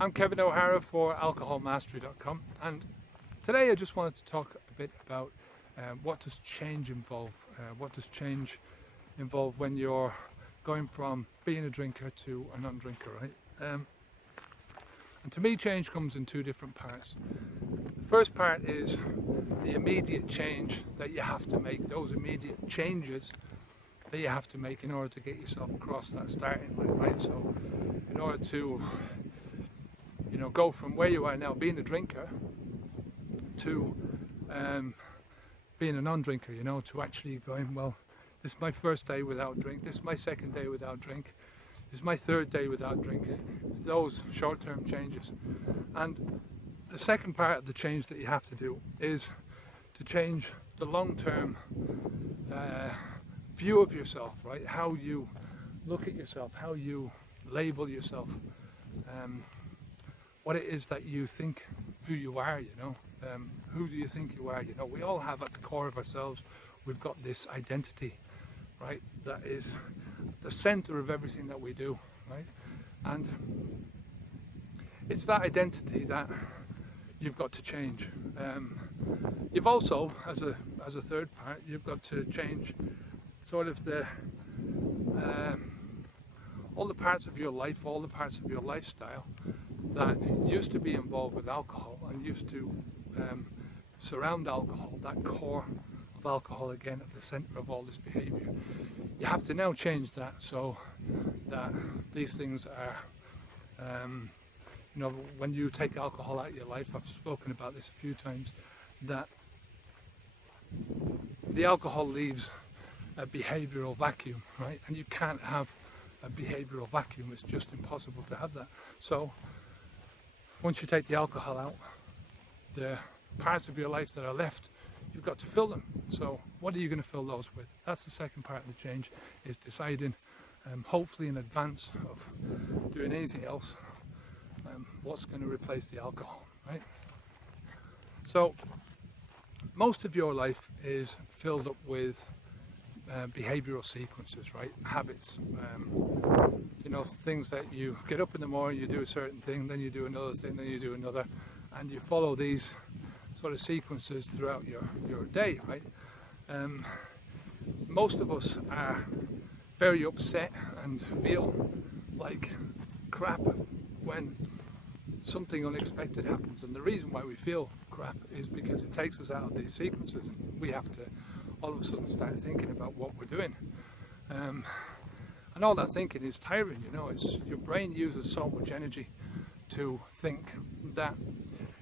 I'm Kevin O'Hara for alcoholmastery.com, and today I just wanted to talk a bit about what does change involve. What does change involve when you're going from being a drinker to a non-drinker, right? And to me, change comes in two different parts. The first part is the immediate change that you have to make, those immediate changes that you have to make in order to get yourself across that starting line, right? So in order to go from where you are now, being a drinker, to being a non-drinker, to actually going, well, this is my first day without drink, this is my second day without drink, this is my third day without drink. It's those short-term changes. And the second part of the change that you have to do is to change the long-term view of yourself, right? How you look at yourself, how you label yourself, what it is that you think who you are, who do you think you are? We all have at the core of ourselves, we've got this identity, right? That is the center of everything that we do, right? And it's that identity that you've got to change. You've also, as a third part, you've got to change sort of all the parts of your life, all the parts of your lifestyle that used to be involved with alcohol and used to surround alcohol, that core of alcohol again at the center of all this behavior. You have to now change that so that these things are, when you take alcohol out of your life, I've spoken about this a few times, that the alcohol leaves a behavioral vacuum, right? And you can't have a behavioral vacuum, it's just impossible to have that. So once you take the alcohol out, the parts of your life that are left, you've got to fill them. So what are you going to fill those with? That's the second part of the change, is deciding, hopefully in advance of doing anything else, what's going to replace the alcohol, right? So most of your life is filled up with behavioral sequences, right? Habits, things that you get up in the morning, you do a certain thing, then you do another thing, then you do another, and you follow these sort of sequences throughout your day, right? Most of us are very upset and feel like crap when something unexpected happens, and the reason why we feel crap is because it takes us out of these sequences and we have to all of a sudden start thinking about what we're doing, and all that thinking is tiring. It's your brain uses so much energy to think that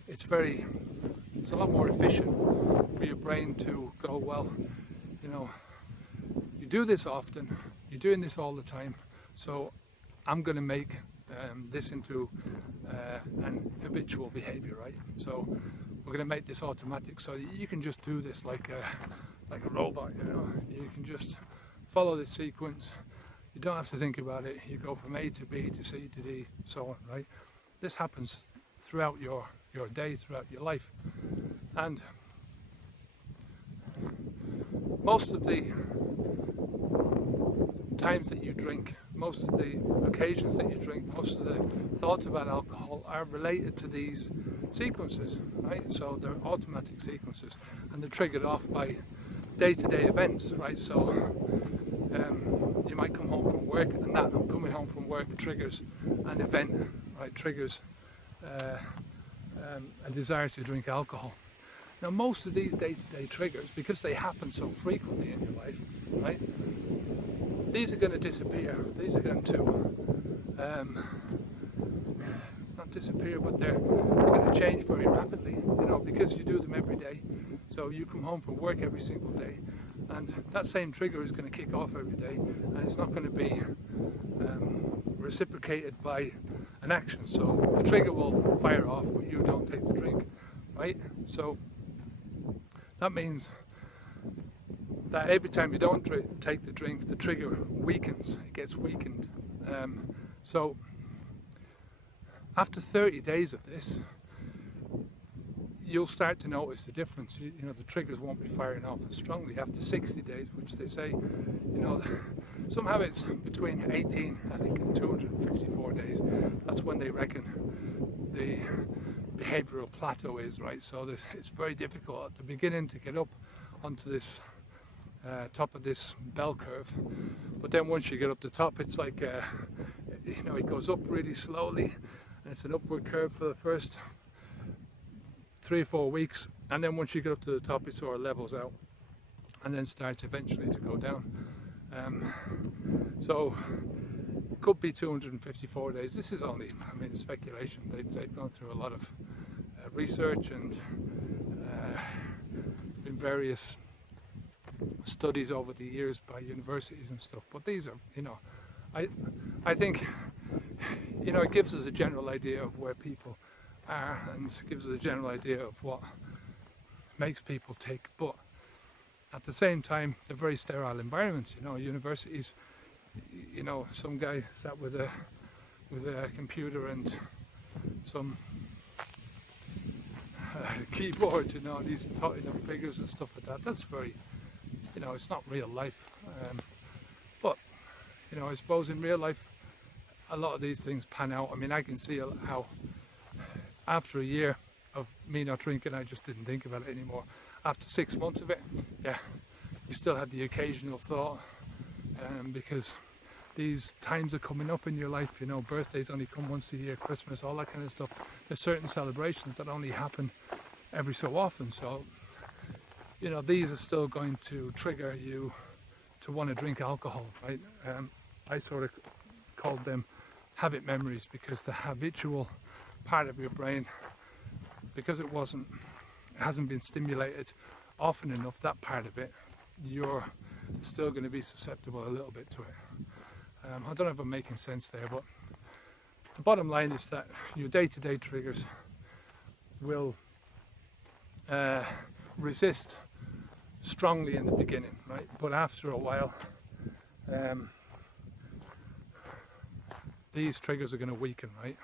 it's a lot more efficient for your brain to go, well, you do this often, you're doing this all the time, so I'm going to make this into an habitual behavior, right? So we're going to make this automatic so that you can just do this like a robot, you can just follow this sequence, you don't have to think about it, you go from A to B to C to D, so on, right? This happens throughout your day, throughout your life, and most of the times that you drink, most of the occasions that you drink, most of the thoughts about alcohol are related to these sequences, right? So they're automatic sequences, and they're triggered off by day-to-day events, right? So you might come home from work, and that coming home from work triggers an event, right? Triggers a desire to drink alcohol. Now, most of these day-to-day triggers, because they happen so frequently in your life, right? These are going to disappear. These are going to not disappear, but they're going to change very rapidly, because you do them every day. So you come home from work every single day, and that same trigger is going to kick off every day, and it's not going to be reciprocated by an action. So the trigger will fire off, but you don't take the drink, right? So that means that every time you don't take the drink, the trigger weakens, it gets weakened. So after 30 days of this, you'll start to notice the difference. The triggers won't be firing off as strongly. After 60 days, which they say, some habits between 18, I think, and 254 days, that's when they reckon the behavioral plateau is, right? So it's very difficult at the beginning to get up onto this top of this bell curve, but then once you get up the top, it's like it goes up really slowly, and it's an upward curve for the first 3 or 4 weeks, and then once you get up to the top, it sort of levels out and then starts eventually to go down. So it could be 254 days. This is only, speculation. They've gone through a lot of research and in various studies over the years by universities and stuff. But these are, I think, it gives us a general idea of where people are and gives us a general idea of what makes people tick. But at the same time, they're very sterile environments. Universities, some guy sat with a computer and some keyboard, and he's totting up figures and stuff like that. That's very, it's not real life. But I suppose in real life, a lot of these things pan out. I can see how after a year of me not drinking, I just didn't think about it anymore. After 6 months of it, yeah, you still had the occasional thought, because these times are coming up in your life. Birthdays only come once a year, Christmas, all that kind of stuff. There's certain celebrations that only happen every so often. So, these are still going to trigger you to want to drink alcohol, right? I sort of called them habit memories, because the habitual part of your brain, because it hasn't been stimulated often enough, that part of it, you're still going to be susceptible a little bit to it. I don't know if I'm making sense there, but the bottom line is that your day-to-day triggers will resist strongly in the beginning, right? But after a while, these triggers are going to weaken, right?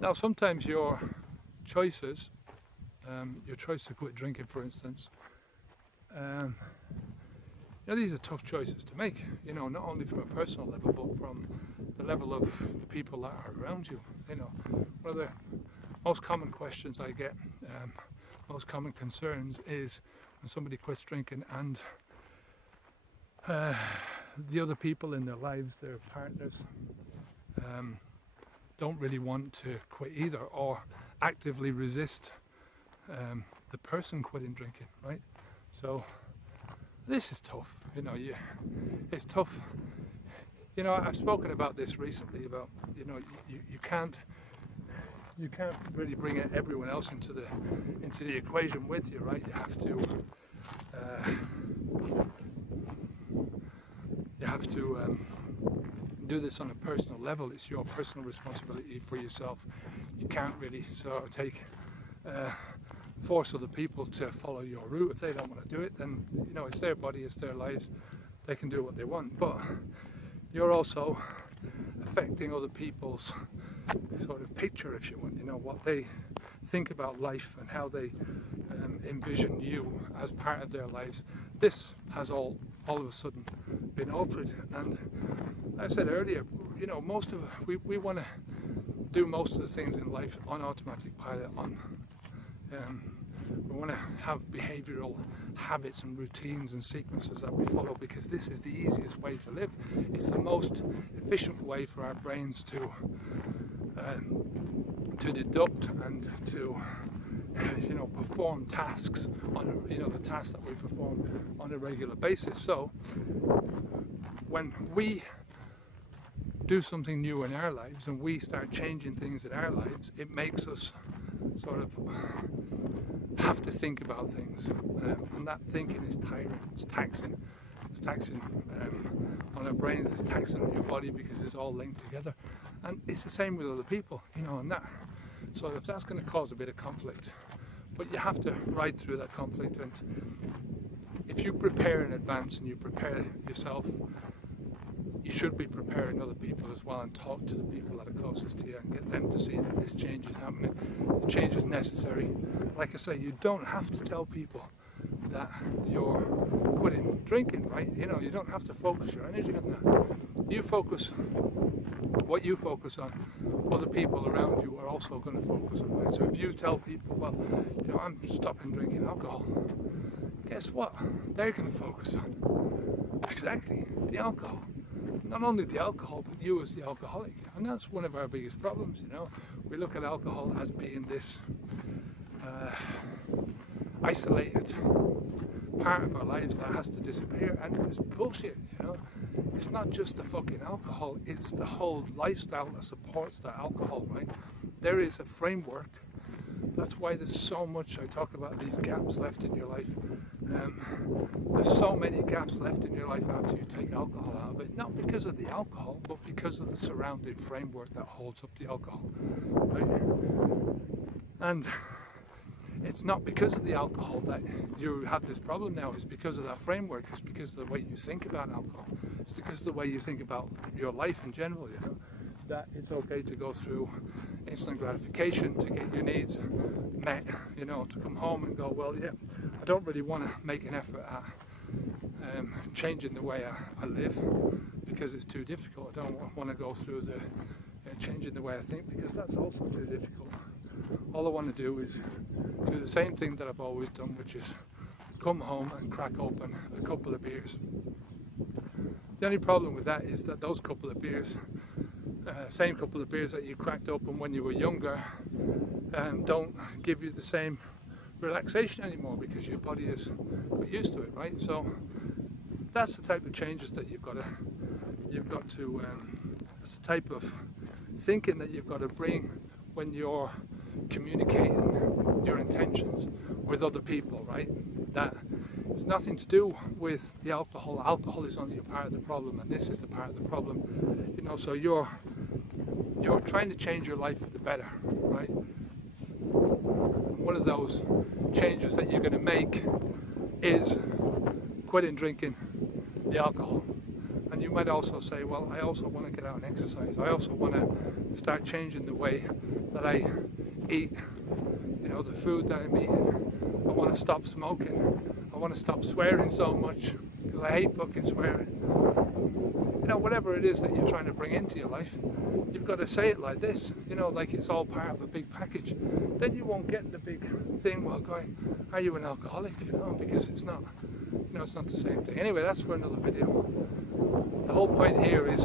Now, sometimes your choice to quit drinking, for instance, these are tough choices to make, not only from a personal level, but from the level of the people that are around you. One of the most common questions I get, most common concerns, is when somebody quits drinking and the other people in their lives, their partners, don't really want to quit either, or actively resist the person quitting drinking, right? So this is tough, it's tough. I've spoken about this recently, about, you can't really bring everyone else into the equation with you, right? You have to do this on a personal level. It's your personal responsibility for yourself. You can't really sort of force other people to follow your route. If they don't want to do it, then it's their body, it's their lives. They can do what they want, but you're also affecting other people's sort of picture, if you want. What they think about life and how they envision you as part of their lives. This has all of a sudden been altered, and I said earlier, we want to do most of the things in life on automatic pilot. We want to have behavioural habits and routines and sequences that we follow, because this is the easiest way to live. It's the most efficient way for our brains to deduct and to perform tasks on the tasks that we perform on a regular basis. So when we do something new in our lives and we start changing things in our lives, it makes us sort of have to think about things, and that thinking is tiring, it's taxing on our brains, it's taxing on your body, because it's all linked together. And it's the same with other people, and that, so if that's going to cause a bit of conflict, but you have to ride through that conflict. And if you prepare in advance and you prepare yourself, you should be preparing other people as well, and talk to the people that are closest to you and get them to see that this change is happening. The change is necessary. Like I say, you don't have to tell people that you're quitting drinking, right? You don't have to focus your energy on that. What you focus on other people around you are also going to focus on that. So if you tell people, well, I'm stopping drinking alcohol, guess what? They're going to focus on exactly the alcohol. Not only the alcohol, but you as the alcoholic. And that's one of our biggest problems, We look at alcohol as being this isolated part of our lives that has to disappear, and it's bullshit, It's not just the fucking alcohol, it's the whole lifestyle that supports that alcohol, right? There is a framework. That's why there's so much, I talk about these gaps left in your life. There's so many gaps left in your life after you take alcohol out of it, not because of the alcohol, but because of the surrounding framework that holds up the alcohol, right? And it's not because of the alcohol that you have this problem now, it's because of that framework, it's because of the way you think about alcohol, it's because of the way you think about your life in general, that it's okay to go through instant gratification to get your needs met, to come home and go, well, yeah, I don't really want to make an effort at changing the way I live because it's too difficult. I don't want to go through the changing the way I think because that's also too difficult. All I want to do is do the same thing that I've always done, which is come home and crack open a couple of beers. The only problem with that is that those couple of beers, same couple of beers that you cracked open when you were younger, don't give you the same relaxation anymore because your body is got used to it, right? So that's the type of changes that you've got to it's the type of thinking that you've got to bring when you're communicating your intentions with other people, right? That it's nothing to do with the alcohol. Alcohol is only a part of the problem, and this is the part of the problem. So you're trying to change your life for the better, right? One of those changes that you're going to make is quitting drinking the alcohol. And you might also say, well, I also want to get out and exercise. I also want to start changing the way that I eat, the food that I'm eating. I want to stop smoking. I want to stop swearing so much because I hate fucking swearing. Whatever it is that you're trying to bring into your life, you've got to say it like this, like it's all part of a big package. Then you won't get the big thing while going, are you an alcoholic? Because it's not, it's not the same thing. Anyway, that's for another video. The whole point here is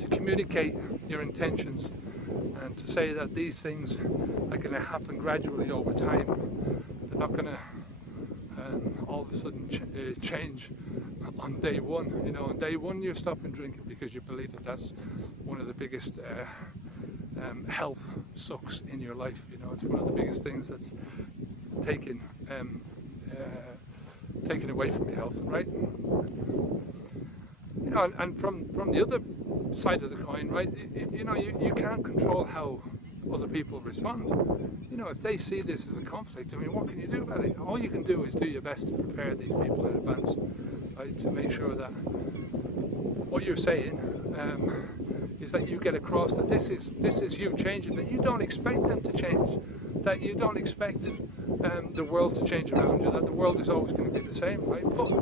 to communicate your intentions and to say that these things are going to happen gradually over time. They're not going to all of a sudden change on day one. On day one you're stopping drinking because you believe that that's one of the biggest health sucks in your life. It's one of the biggest things that's taken away from your health, right? And from the other side of the coin, right? You can't control how other people respond. If they see this as a conflict, what can you do about it? All you can do is do your best to prepare these people in advance, right? To make sure that what you're saying is that you get across that this is you changing, that you don't expect them to change, that you don't expect the world to change around you, that the world is always going to be the same, right? But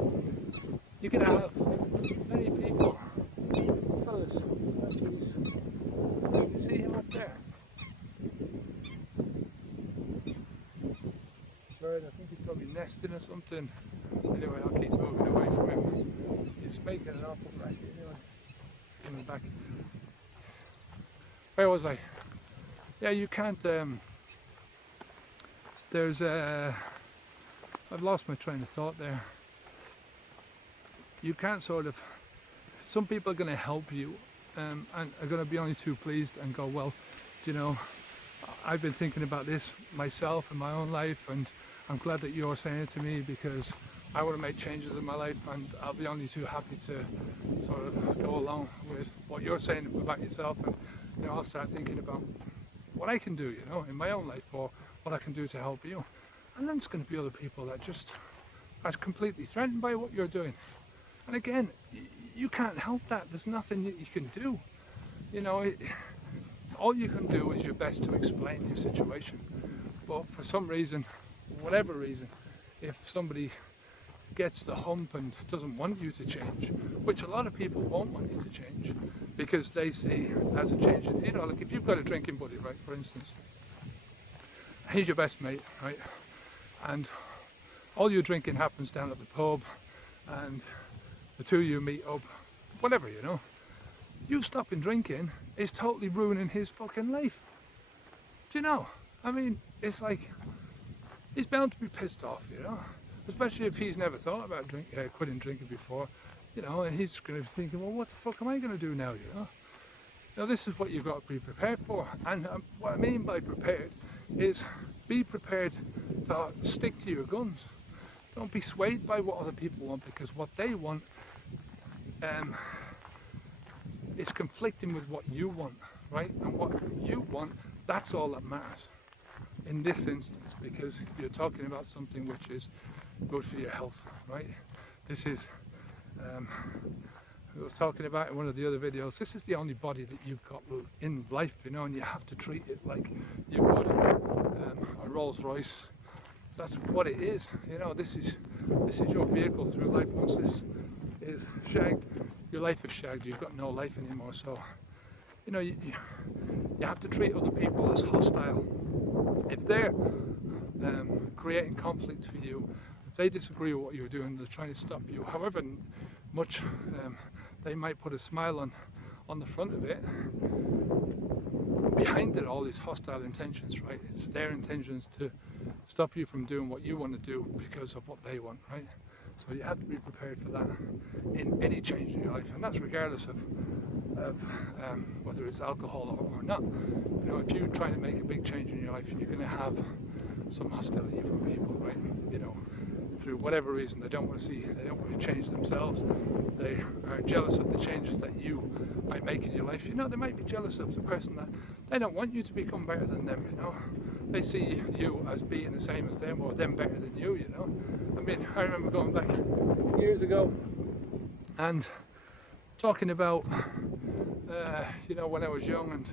you can have many people, fellas, please, you see him up there? Bird, I think he's probably nesting or something. Anyway, I'll keep moving away from him. He's making an awful racket anyway. Coming back. Where was I? Yeah, you can't, I've lost my train of thought there. You can't some people are going to help you and are going to be only too pleased and go, well, I've been thinking about this myself in my own life, and I'm glad that you're saying it to me because I want to make changes in my life, and I'll be only too happy to sort of go along with what you're saying about yourself, and I'll start thinking about what I can do, in my own life, or what I can do to help you. And then there's going to be other people that just are completely threatened by what you're doing. And again, you can't help that. There's nothing that you can do. All you can do is your best to explain your situation. But for some reason, whatever reason, if somebody gets the hump and doesn't want you to change, which a lot of people won't want you to change because they see as a change. You know, like if you've got a drinking buddy, right, for instance, he's your best mate, right, and all your drinking happens down at the pub and the two of you meet up, whatever, you know, you stopping drinking is totally ruining his fucking life. Do you know? I mean, it's like, he's bound to be pissed off, you know, especially if he's never thought about quitting drinking before, you know, and he's going to be thinking, well, what the fuck am I going to do now, you know? Now, this is what you've got to be prepared for, and what I mean by prepared is be prepared to stick to your guns. Don't be swayed by what other people want, because what they want is conflicting with what you want, right? And what you want, that's all that matters in this instance, because you're talking about something which is good for your health, right? This is, I was talking about in one of the other videos, this is the only body that you've got in life, you know, and you have to treat it like you would a Rolls Royce. That's what it is, you know. This is your vehicle through life. Once this is shagged, your life is shagged. You've got no life anymore. So, you know, you have to treat other people as hostile. If they're creating conflict for you, if they disagree with what you're doing, they're trying to stop you. However much they might put a smile on the front of it, behind it all is hostile intentions, right? It's their intentions to stop you from doing what you want to do because of what they want, right? So you have to be prepared for that in any change in your life, and that's regardless of whether it's alcohol or not. You know, if you're trying to make a big change in your life, you're going to have some hostility from people, right? You know, through whatever reason, they don't want to change themselves. They are jealous of the changes that you might make in your life. You know, they might be jealous of the person that they don't want you to become better than them, you know. They see you as being the same as them, or them better than you, you know. I mean, I remember going back years ago and talking about, you know, when I was young, and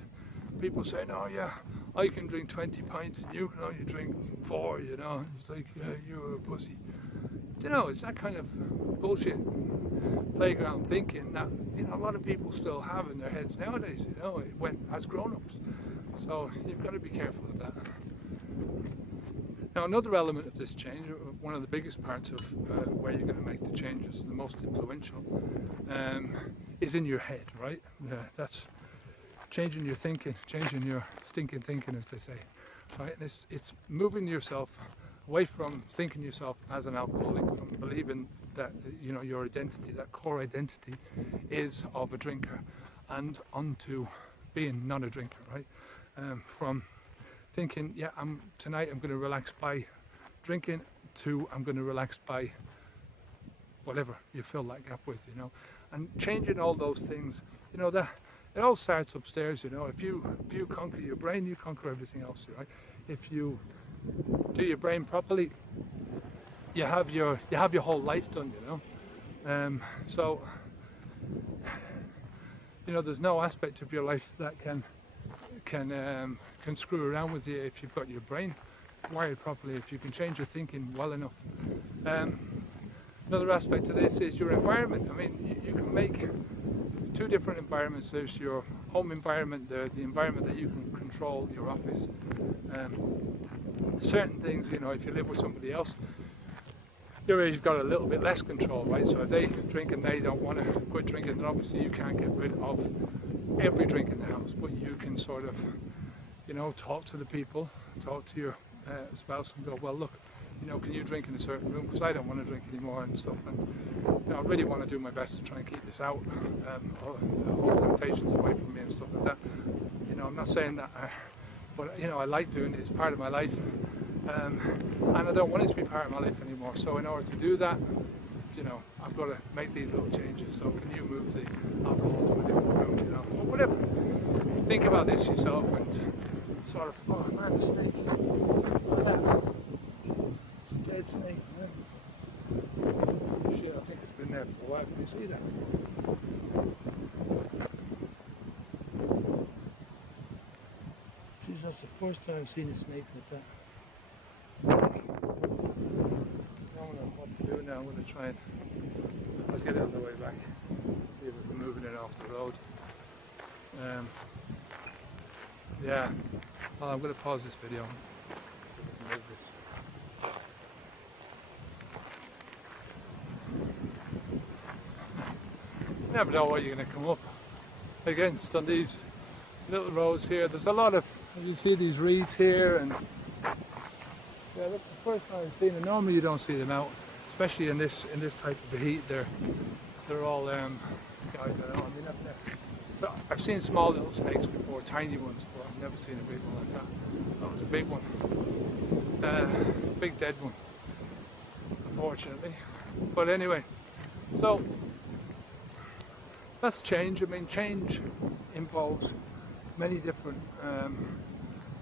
people saying, oh yeah, I can drink 20 pints and you can only drink 4, you know. It's like, yeah, you're a pussy. You know, it's that kind of bullshit playground thinking that, you know, a lot of people still have in their heads nowadays, you know, as grown-ups. So you've got to be careful of that. Now, another element of this change, one of the biggest parts of where you're going to make the changes, the most influential, is in your head, right? That's changing your thinking, changing your stinking thinking, as they say, right? And it's moving yourself away from thinking yourself as an alcoholic, from believing that, you know, your identity, that core identity, is of a drinker, and onto being not a drinker, right? From thinking, yeah, tonight I'm going to relax by drinking, to I'm going to relax by whatever you fill that gap with, you know. And changing all those things, you know, that it all starts upstairs, you know. If you conquer your brain, you conquer everything else, right? If you do your brain properly, you have your whole life done, you know. So, you know, there's no aspect of your life that can screw around with you if you've got your brain wired properly, if you can change your thinking well enough. Another aspect of this is your environment. I mean, you can make 2 different environments. There's your home environment, the environment that you can control, your office. Certain things, you know, if you live with somebody else, you've got a little bit less control, right? So if they drink and they don't want to quit drinking, then obviously you can't get rid of every drink in the house, but you can sort of, you know, talk to the people, talk to your spouse and go, well, look, you know, can you drink in a certain room, because I don't want to drink anymore and stuff, and, you know, I really want to do my best to try and keep this out, hold temptations away from me and stuff like that. You know, I'm not saying that, but, you know, I like doing it, it's part of my life, and I don't want it to be part of my life anymore. So in order to do that, you know, I've got to make these little changes. So can you move the alcohol to a different room, you know, or whatever. Think about this yourself and sort of, oh man, the snake, look at that, it's a dead snake, man. Shit, I think it's been there for a while. Can you see that? Jeez, that's the first time I've seen a snake like that. don't know what to do now. I'm going to try and I'll get it on the way back. See if we're moving it off the road. Yeah, well, I'm going to pause this video. Move this. You never know what you're going to come up against on these little roads here. There's a lot of, you see these reeds here, and yeah, that's the first time I've seen them. Normally you don't see them out, especially in this type of heat. They're all guys. I don't know. I mean, I've seen small little snakes before, tiny ones, but I've never seen a big one like that. That was a big one, big dead one, unfortunately. But anyway, so that's change. I mean, change involves many different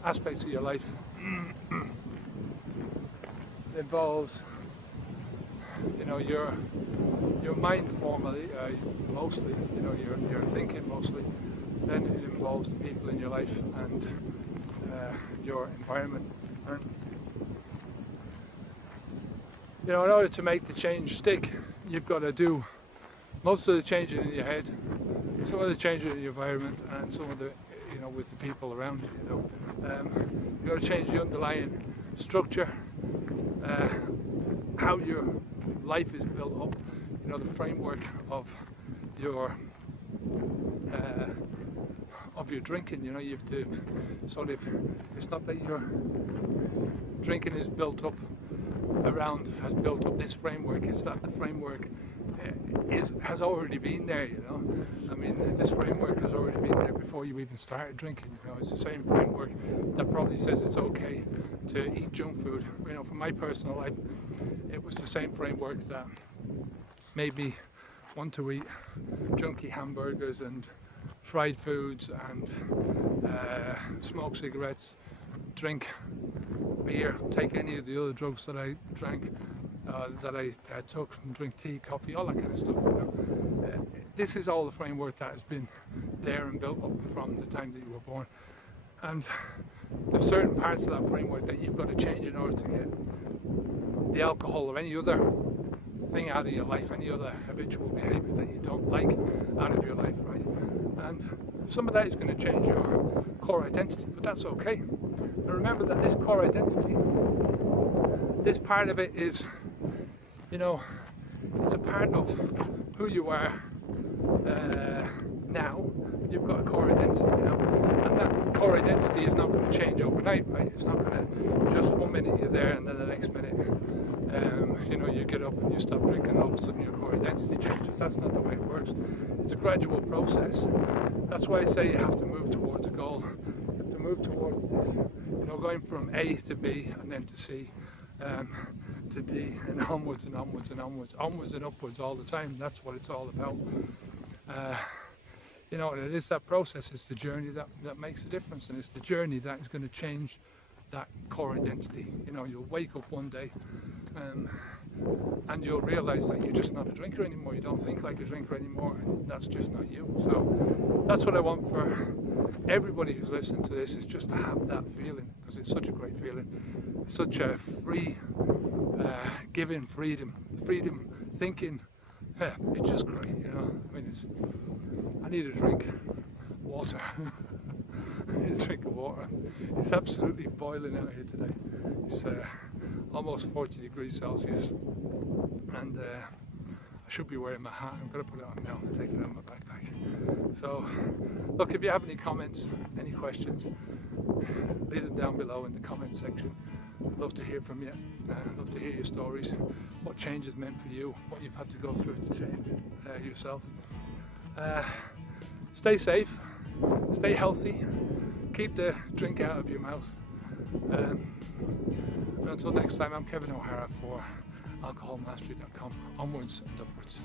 aspects of your life. It involves, you know, your mind formally, mostly, you know, your thinking mostly. Then it involves the people in your life and your environment. And, you know, in order to make the change stick, you've got to do most of the changing in your head, some of the changing in the environment, and some of the, you know, with the people around you. You know, you've got to change the underlying structure, how your life is built up. You know, the framework of your drinking. You know, you have to sort of. It's not that your drinking is built up has built up this framework. It's that the framework has already been there. You know, I mean, this framework has already been there before you even started drinking. You know, it's the same framework that probably says it's okay to eat junk food. You know, for my personal life, it was the same framework that made me want to eat junky hamburgers and fried foods and smoke cigarettes, drink beer, take any of the other drugs that I drank, that I took, drink tea, coffee, all that kind of stuff. You know, this is all the framework that has been there and built up from the time that you were born. And there's certain parts of that framework that you've got to change in order to get the alcohol or any other thing out of your life, any other habitual behaviour that you don't like out of your life, right? And some of that is going to change your core identity, but that's okay. And remember that this core identity, this part of it is, you know, it's a part of who you are now. You've got a core identity now, and that core identity is not going to change overnight, right? It's not going to just one minute you're there and then the next minute you know, you get up and you stop drinking and all of a sudden your core identity changes. That's not the way it works. It's a gradual process. That's why I say you have to move towards a goal. You have to move towards this, you know, going from A to B and then to C, to D, and onwards and onwards and onwards, onwards and upwards all the time. That's what it's all about. You know, and it is that process, it's the journey that makes the difference, and it's the journey that is going to change that core identity. You know, you'll wake up one day and you'll realise that you're just not a drinker anymore, you don't think like a drinker anymore, and that's just not you. So that's what I want for everybody who's listening to this, is just to have that feeling, because it's such a great feeling, such a free, giving freedom thinking. Yeah, it's just great, you know. I mean, I need a drink, water. I need a drink of water. It's absolutely boiling out here today. It's almost 40 degrees Celsius, and I should be wearing my hat. I'm going to put it on now and take it out of my backpack. So, look, if you have any comments, any questions, leave them down below in the comments section. I'd love to hear from you. I'd love to hear your stories, what change has meant for you, what you've had to go through to change yourself. Stay safe, stay healthy, keep the drink out of your mouth. And until next time, I'm Kevin O'Hara for alcoholmastery.com. Onwards and upwards.